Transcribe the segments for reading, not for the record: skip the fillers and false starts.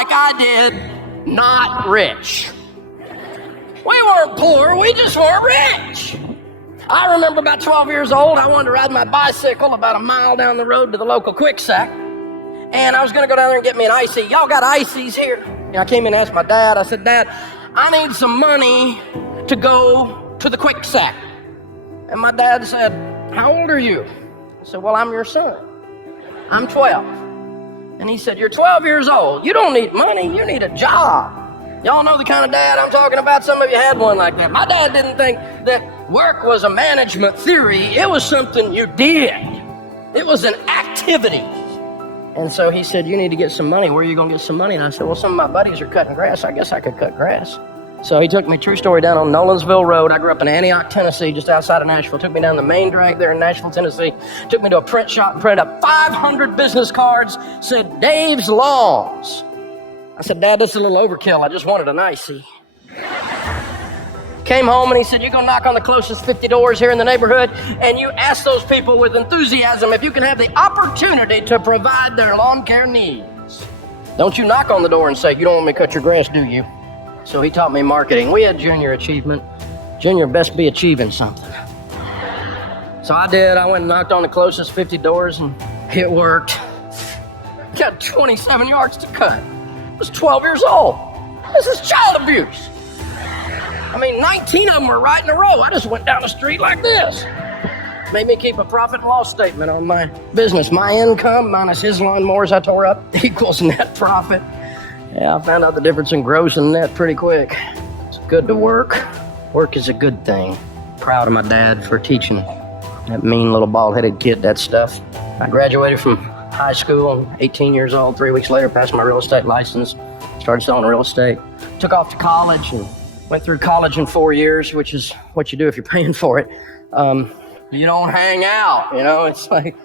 like I did, not rich. We weren't poor, we just weren't rich. I remember about 12 years old, I wanted to ride my bicycle about a mile down the road to the local quick sack. And I was going to go down there and get me an icy. Y'all got ices here? And I came in and asked my dad, I said, Dad, I need some money to go to the quick sack. And my dad said, how old are you? I said, well, I'm your son. I'm 12. And he said, you're 12 years old. You don't need money, you need a job. Y'all know the kind of dad I'm talking about? Some of you had one like that. My dad didn't think that work was a management theory. It was something you did. It was an activity. And so he said, you need to get some money. Where are you going to get some money? And I said, well, some of my buddies are cutting grass. I guess I could cut grass. So he took me, true story, down on Nolensville Road. I grew up in Antioch, Tennessee, just outside of Nashville. Took me down the main drag there in Nashville, Tennessee. Took me to a print shop and printed up 500 business cards. Said, Dave's Lawns. I said, Dad, this is a little overkill. I just wanted an icy. Came home and he said, you're going to knock on the closest 50 doors here in the neighborhood and you ask those people with enthusiasm if you can have the opportunity to provide their lawn care needs. Don't you knock on the door and say, you don't want me to cut your grass, do you? So he taught me marketing. We had junior achievement. Junior best be achieving something. So I did. I went and knocked on the closest 50 doors and it worked. Got 27 yards to cut. I was 12 years old. This is child abuse. I mean, 19 of them were right in a row. I just went down the street like this. Made me keep a profit and loss statement on my business. My income minus his lawnmowers I tore up equals net profit. Yeah, I found out the difference in gross and net pretty quick. It's good to work. Work is a good thing. Proud of my dad for teaching that mean little bald-headed kid that stuff. I graduated from high school, 18 years old. 3 weeks later, passed my real estate license. Started selling real estate. Took off to college and went through college in 4 years, which is what you do if you're paying for it. You don't hang out, you know? It's like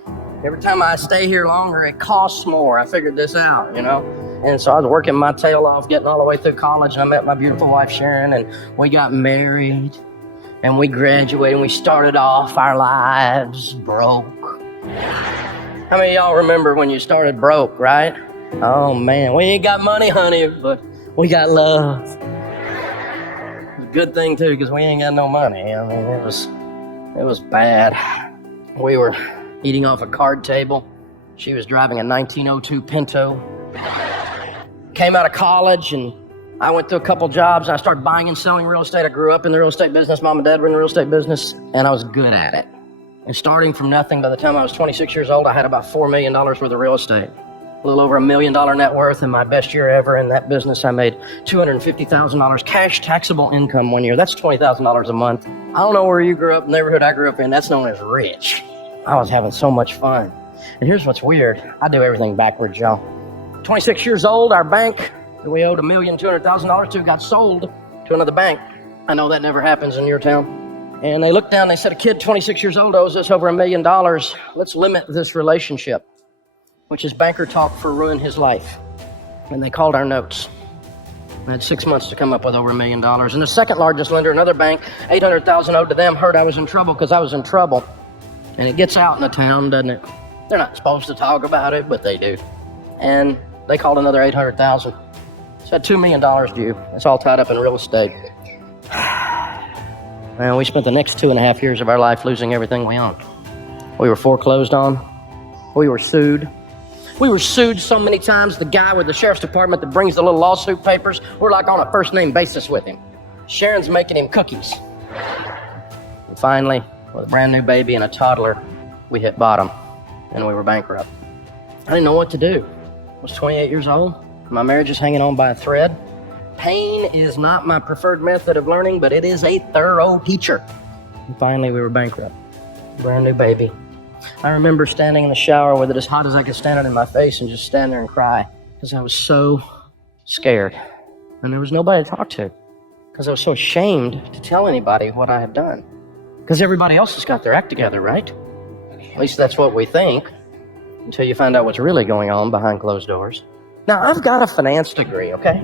every time I stay here longer, it costs more. I figured this out, you know? And so I was working my tail off, getting all the way through college, and I met my beautiful wife, Sharon, and we got married, and we graduated, and we started off our lives broke. How many of y'all remember when you started broke, right? Oh, man, we ain't got money, honey, but we got love. Good thing, too, because we ain't got no money. I mean, it was bad. We were eating off a card table. She was driving a 1902 Pinto. Came out of college, and I went through a couple jobs. I started buying and selling real estate. I grew up in the real estate business. Mom and Dad were in the real estate business, and I was good at it. And starting from nothing, by the time I was 26 years old, I had about $4 million worth of real estate. A little over $1 million net worth. In my best year ever in that business, I made $250,000 cash taxable income one year. That's $20,000 a month. I don't know where you grew up, the neighborhood I grew up in, that's known as rich. I was having so much fun. And here's what's weird. I do everything backwards, y'all. 26 years old, our bank that we owed $1,200,000 to got sold to another bank. I know that never happens in your town. And they looked down, they said, a kid 26 years old owes us over $1 million. Let's limit this relationship, which is banker talk for ruin his life. And they called our notes. I had 6 months to come up with over $1 million. And the second largest lender, another bank, $800,000 owed to them, heard I was in trouble because I was in trouble. And it gets out in the town, doesn't it? They're not supposed to talk about it, but they do. And they called another $800,000. So I had $2 million due. It's all tied up in real estate. And we spent the next 2.5 years of our life losing everything we owned. We were foreclosed on. We were sued. We were sued so many times, the guy with the sheriff's department that brings the little lawsuit papers, we're like on a first name basis with him. Sharon's making him cookies. And finally, with a brand new baby and a toddler, we hit bottom and we were bankrupt. I didn't know what to do. I was 28 years old. My marriage is hanging on by a thread. Pain is not my preferred method of learning, but it is a thorough teacher. And finally, we were bankrupt. Brand new baby. I remember standing in the shower with it as hot as I could stand it in my face and just stand there and cry because I was so scared. And there was nobody to talk to because I was so ashamed to tell anybody what I had done. Because everybody else has got their act together, right? At least that's what we think, until you find out what's really going on behind closed doors. Now, I've got a finance degree, okay?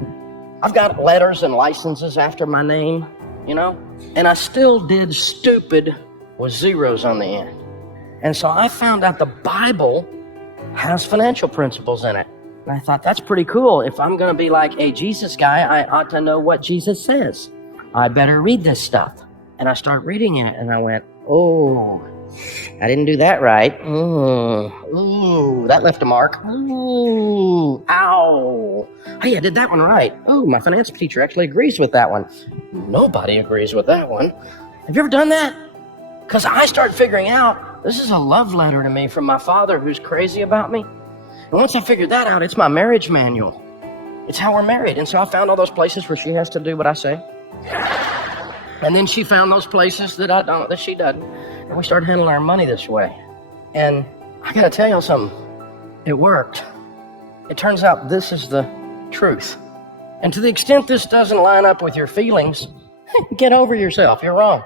I've got letters and licenses after my name, you know? And I still did stupid with zeros on the end. And so I found out the Bible has financial principles in it. And I thought, that's pretty cool. If I'm going to be like a Jesus guy, I ought to know what Jesus says. I better read this stuff. And I started reading it, and I went, oh, I didn't do that right. Ooh, that left a mark. Ooh, ow. Hey, I did that one right. Oh, my finance teacher actually agrees with that one. Nobody agrees with that one. Have you ever done that? Because I started figuring out, this is a love letter to me from my father who's crazy about me. And once I figured that out, it's my marriage manual. It's how we're married. And so I found all those places where she has to do what I say. And then she found those places that I don't, that she doesn't. And we started handling our money this way. And I gotta tell y'all something. It worked. It turns out this is the truth. And to the extent this doesn't line up with your feelings, get over yourself. You're wrong.